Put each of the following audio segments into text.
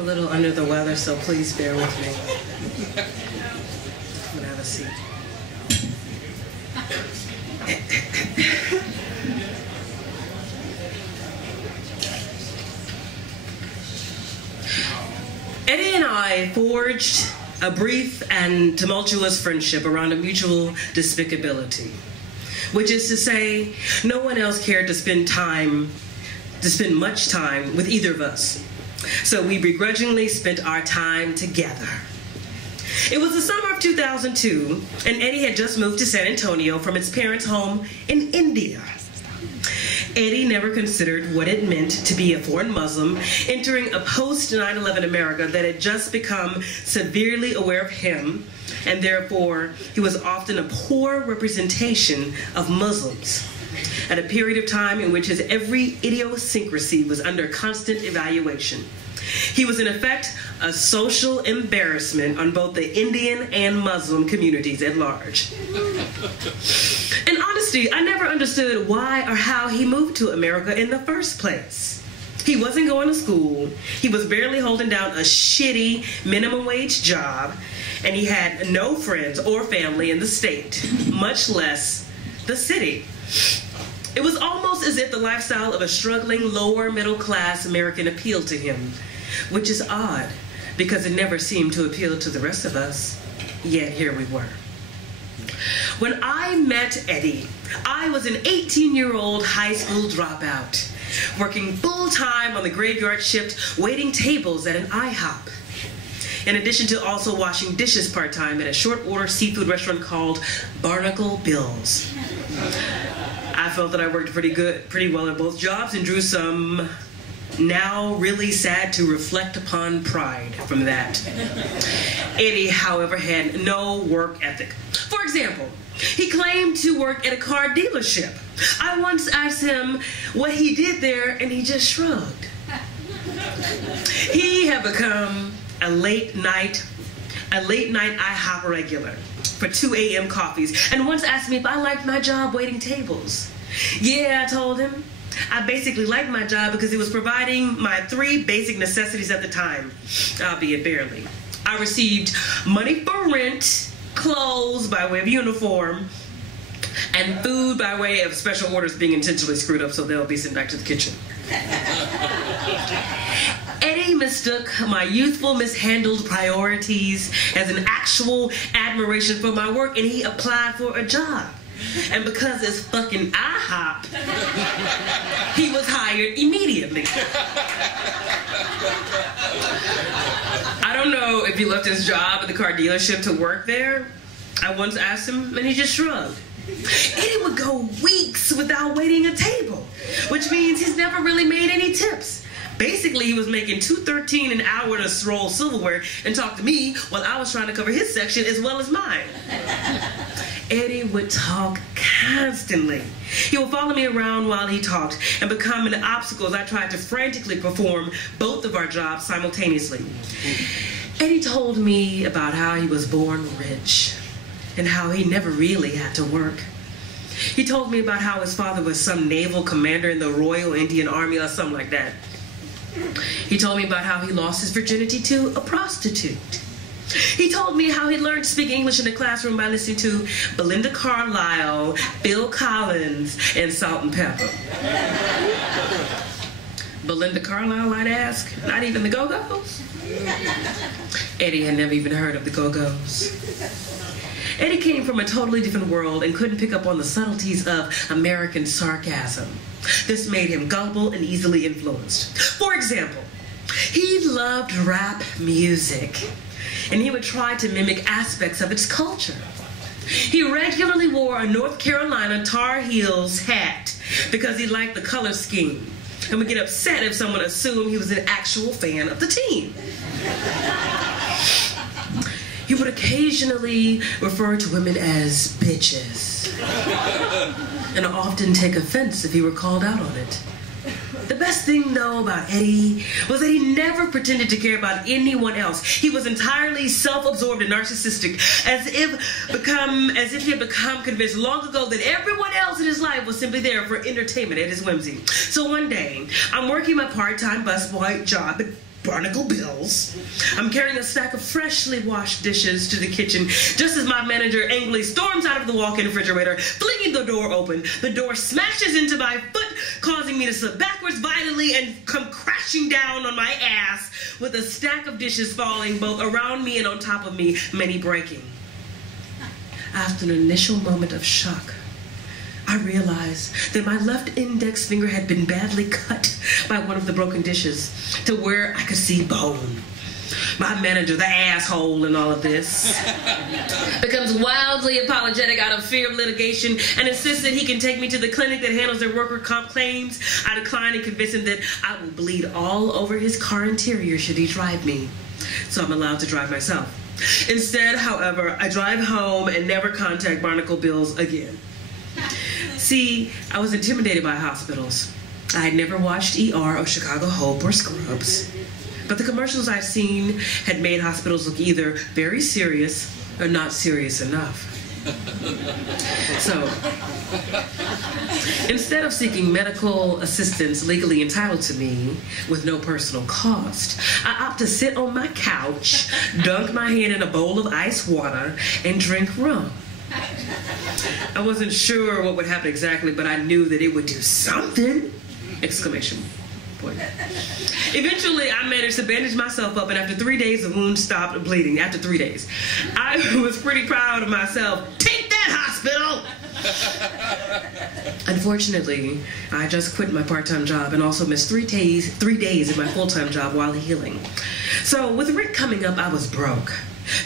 a little under the weather, so please bear with me. I'm gonna have a seat. Eddie and I forged a brief and tumultuous friendship around a mutual despicability, which is to say, no one else cared to spend much time with either of us. So we begrudgingly spent our time together. It was the summer of 2002, and Eddie had just moved to San Antonio from his parents' home in India. Eddie never considered what it meant to be a foreign Muslim entering a post-9/11 America that had just become severely aware of him, and therefore he was often a poor representation of Muslims at a period of time in which his every idiosyncrasy was under constant evaluation. He was in effect a social embarrassment on both the Indian and Muslim communities at large. In honesty, I never understood why or how he moved to America in the first place. He wasn't going to school, he was barely holding down a shitty minimum wage job, and he had no friends or family in the state, much less the city. It was almost as if the lifestyle of a struggling lower middle class American appealed to him, which is odd because it never seemed to appeal to the rest of us, yet here we were. When I met Eddie, I was an 18-year-old high school dropout, working full-time on the graveyard shift, waiting tables at an IHOP, in addition to also washing dishes part-time at a short-order seafood restaurant called Barnacle Bill's. I felt that I worked pretty well at both jobs and drew some now really sad to reflect upon pride from that. Eddie, however, had no work ethic. For example, he claimed to work at a car dealership. I once asked him what he did there, and he just shrugged. He had become a late night IHOP regular for 2 a.m. coffees, and once asked me if I liked my job waiting tables. Yeah, I told him. I basically liked my job because it was providing my 3 basic necessities at the time, albeit barely. I received money for rent, clothes by way of uniform, and food by way of special orders being intentionally screwed up so they'll be sent back to the kitchen. Eddie mistook my youthful, mishandled priorities as an actual admiration for my work, and he applied for a job. And because it's fucking IHOP, he was hired immediately. I don't know if he left his job at the car dealership to work there. I once asked him, and he just shrugged. Eddie would go weeks without waiting a table, which means he's never really made any tips. Basically, he was making $2.13 an hour to roll silverware and talk to me while I was trying to cover his section as well as mine. Eddie would talk constantly. He would follow me around while he talked and become an obstacle as I tried to frantically perform both of our jobs simultaneously. Eddie told me about how he was born rich and how he never really had to work. He told me about how his father was some naval commander in the Royal Indian Army or something like that. He told me about how he lost his virginity to a prostitute. He told me how he learned to speak English in the classroom by listening to Belinda Carlisle, Bill Collins, and Salt and Pepper. Belinda Carlisle, I'd ask, not even the Go-Go's? Eddie had never even heard of the Go-Go's. Eddie came from a totally different world and couldn't pick up on the subtleties of American sarcasm. This made him gullible and easily influenced. For example, he loved rap music, and he would try to mimic aspects of its culture. He regularly wore a North Carolina Tar Heels hat because he liked the color scheme, and would get upset if someone assumed he was an actual fan of the team. He would occasionally refer to women as bitches, and often take offense if he were called out on it. The best thing, though, about Eddie was that he never pretended to care about anyone else. He was entirely self-absorbed and narcissistic, as if he had become convinced long ago that everyone else in his life was simply there for entertainment at his whimsy. So one day, I'm working my part-time busboy job Barnacle Bills. I'm carrying a stack of freshly washed dishes to the kitchen just as my manager angrily storms out of the walk-in refrigerator, flinging the door open. The door smashes into my foot, causing me to slip backwards violently and come crashing down on my ass with a stack of dishes falling both around me and on top of me, many breaking. After an initial moment of shock, I realized that my left index finger had been badly cut by one of the broken dishes to where I could see bone. My manager, the asshole in all of this, becomes wildly apologetic out of fear of litigation and insists that he can take me to the clinic that handles their worker comp claims. I decline and convince him that I will bleed all over his car interior should he drive me. So I'm allowed to drive myself. Instead, however, I drive home and never contact Barnacle Bills again. See, I was intimidated by hospitals. I had never watched ER or Chicago Hope or Scrubs. But the commercials I'd seen had made hospitals look either very serious or not serious enough. So, instead of seeking medical assistance legally entitled to me with no personal cost, I opt to sit on my couch, dunk my hand in a bowl of ice water, and drink rum. I wasn't sure what would happen exactly, but I knew that it would do something! Exclamation point. Eventually, I managed to bandage myself up, and after 3 days, the wound stopped bleeding. After 3 days. I was pretty proud of myself. Take that, hospital! Unfortunately, I just quit my part-time job and also missed 3 days of my full-time job while healing. So, with rent coming up, I was broke.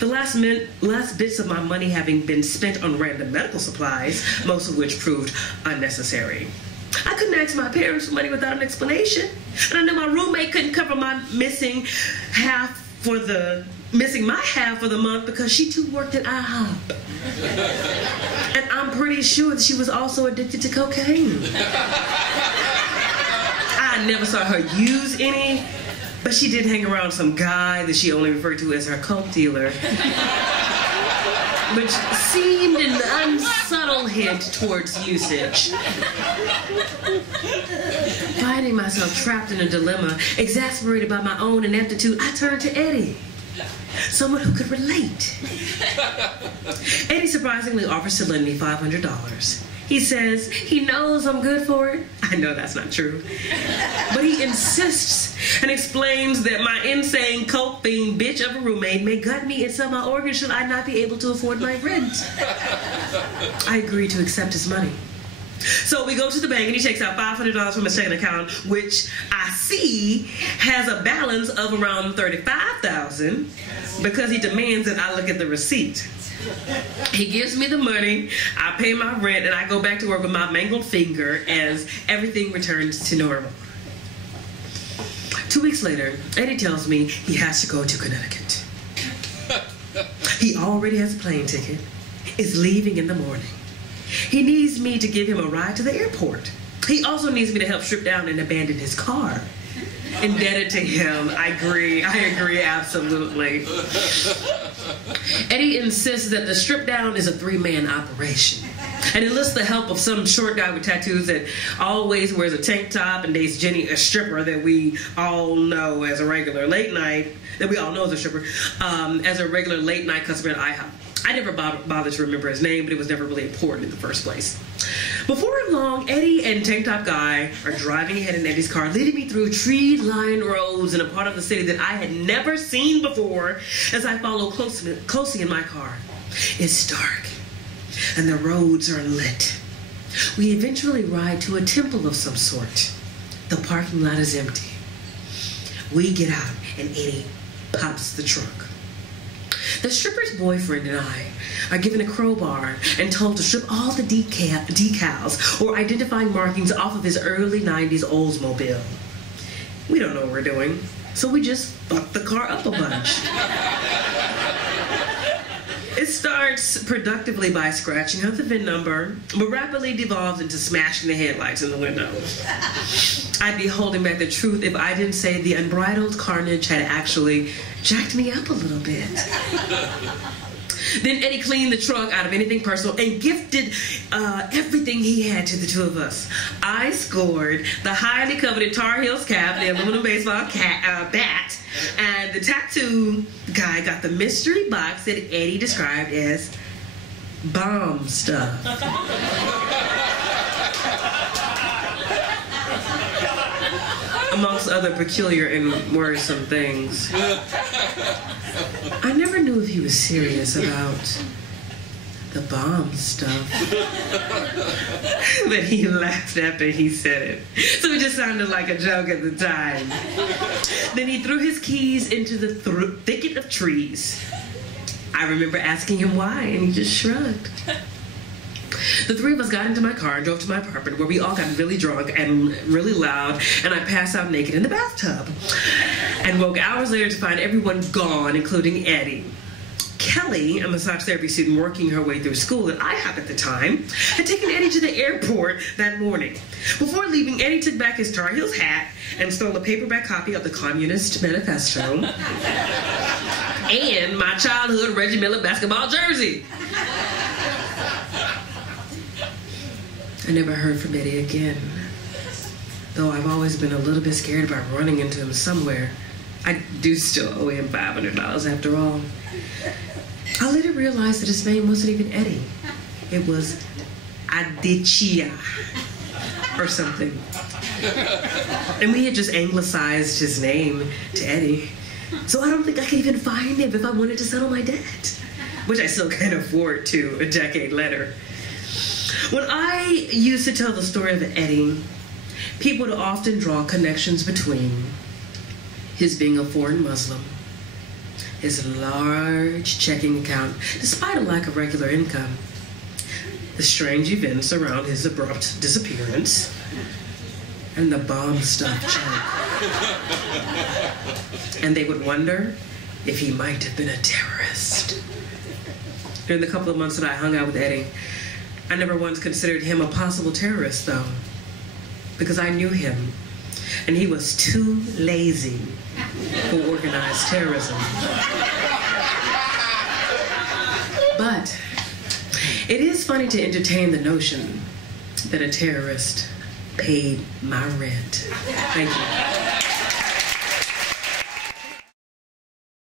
The last bits of my money having been spent on random medical supplies, most of which proved unnecessary. I couldn't ask my parents for money without an explanation. And I knew my roommate couldn't cover my missing my half for the month because she too worked at IHOP. And I'm pretty sure that she was also addicted to cocaine. I never saw her use any, but she did hang around some guy that she only referred to as her coke dealer, which seemed an unsubtle hint towards usage. Finding myself trapped in a dilemma, exasperated by my own ineptitude, I turned to Eddie, someone who could relate. Eddie surprisingly offers to lend me $500. He says he knows I'm good for it. I know that's not true. But he insists and explains that my insane coke fiend bitch of a roommate may gut me and sell my organs should I not be able to afford my rent. I agree to accept his money. So we go to the bank and he takes out $500 from his checking account, which I see has a balance of around $35,000 because he demands that I look at the receipt. He gives me the money, I pay my rent, and I go back to work with my mangled finger as everything returns to normal. 2 weeks later, Eddie tells me he has to go to Connecticut. He already has a plane ticket, is leaving in the morning. He needs me to give him a ride to the airport. He also needs me to help strip down and abandon his car. Indebted to him, I agree, absolutely. Eddie insists that the strip down is a 3-man operation and enlists the help of some short guy with tattoos that always wears a tank top and dates Jenny, a stripper that we all know as a regular late night, as a regular late night customer at IHOP. I never bothered to remember his name, but it was never really important in the first place. Before long, Eddie and Tank Top Guy are driving ahead in Eddie's car, leading me through tree-lined roads in a part of the city that I had never seen before as I follow closely in my car. It's dark, and the roads are lit. We eventually ride to a temple of some sort. The parking lot is empty. We get out, and Eddie pops the trunk. The stripper's boyfriend and I are given a crowbar and told to strip all the decals or identifying markings off of his early 90s Oldsmobile. We don't know what we're doing, so we just fuck the car up a bunch. It starts productively by scratching out the VIN number, but rapidly devolves into smashing the headlights in the window. I'd be holding back the truth if I didn't say the unbridled carnage had actually jacked me up a little bit. Then Eddie cleaned the trunk out of anything personal and gifted everything he had to the two of us. I scored the highly coveted Tar Heels cap, the aluminum baseball bat, And the tattoo guy got the mystery box that Eddie described as bomb stuff. Amongst other peculiar and worrisome things. I never knew if he was serious about the bomb stuff. But he laughed after he said it. So it just sounded like a joke at the time. Then he threw his keys into the thicket of trees. I remember asking him why, and he just shrugged. The three of us got into my car and drove to my apartment, where we all got really drunk and really loud, and I passed out naked in the bathtub. And woke hours later to find everyone gone, including Eddie. Kelly, a massage therapy student working her way through school at IHOP at the time, had taken Eddie to the airport that morning. Before leaving, Eddie took back his Tar Heels hat and stole a paperback copy of the Communist Manifesto and my childhood Reggie Miller basketball jersey. I never heard from Eddie again, though I've always been a little bit scared about running into him somewhere. I do still owe him $500 after all. I later realized that his name wasn't even Eddie. It was Aditya or something. And we had just anglicized his name to Eddie. So I don't think I could even find him if I wanted to settle my debt, which I still can't afford to a decade later. When I used to tell the story of Eddie, people would often draw connections between his being a foreign Muslim, his large checking account, despite a lack of regular income, the strange events around his abrupt disappearance, and the bomb stuff joke. And they would wonder if he might have been a terrorist. During the couple of months that I hung out with Eddie, I never once considered him a possible terrorist, though, because I knew him, and he was too lazy for organized terrorism. But it is funny to entertain the notion that a terrorist paid my rent. Thank you.